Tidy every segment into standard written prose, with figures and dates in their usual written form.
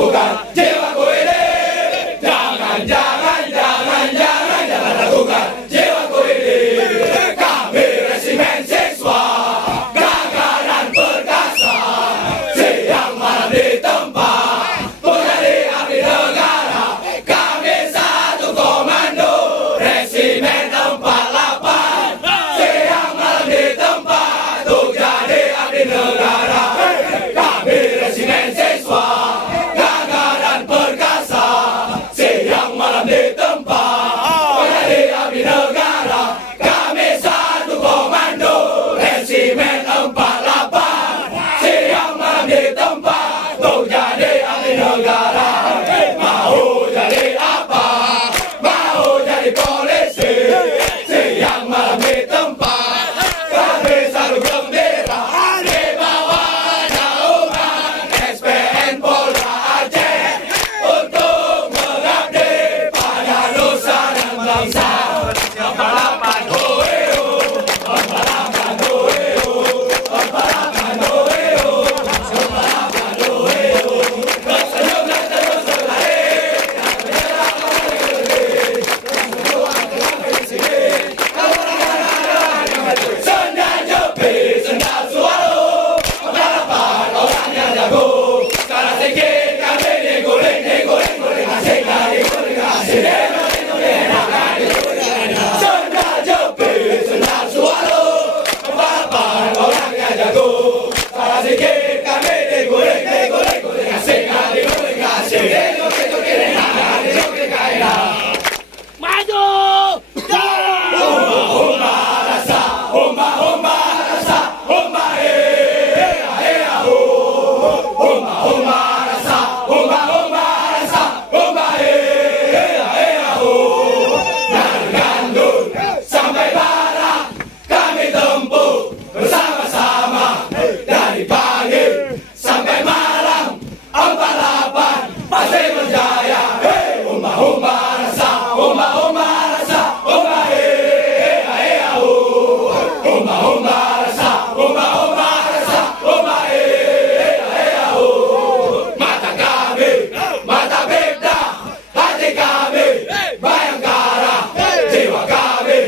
ragukan jiwaku ini. Jangan ragukan jiwaku ini. Kami resimen siswa gagah dan perkasa, siang malam ditempa menjadi abdi negara. Kami satu komando resimen 48, siang malam ditempa untuk jadi abdi negara. Kami resimen siswa gagah dan perkasa, siang malam ditempa menjadi abdi negara. Kami satu komando resimen 48, siang malam ditempa untuk jadi abdi negara. Mau jadi apa? Mau jadi polisi, siang malam ditempa kami selalu gembira di bawah naungan SPN Polda Aceh untuk mengabdi pada nusa dan bangsa. 48 hoeo, 48 hoeo, 48 hoeo, 48 hoeo. Tersenyum dan terus berlari, sendal jepit, sendal suara, 48 orang yang jago. Sekarang sedikit kami diguling, asik lagi guling asik. Sendal jepit, sendal suara, 48 orang yang jago. Sekarang sedikit kami diguling, asik lagi guling asik. Maju! Humba rasa, humba rasa, humba ho. Humba rasa, humba rasa, humba ho. Dari Gandul sampai Barat kami tempuh bersama-sama. Dari pagi sampai malam 48 pasti berjaya. Humba rasa, humba rasa, humba ho. Humba rasa, humba rasa, humba ho. Mata kami, mata Bibda, hati kami Bayangkara, jiwa kami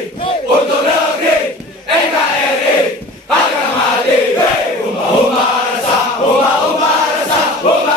untuk negeri NKRI akan mati. Humba rasa, humba rasa, humba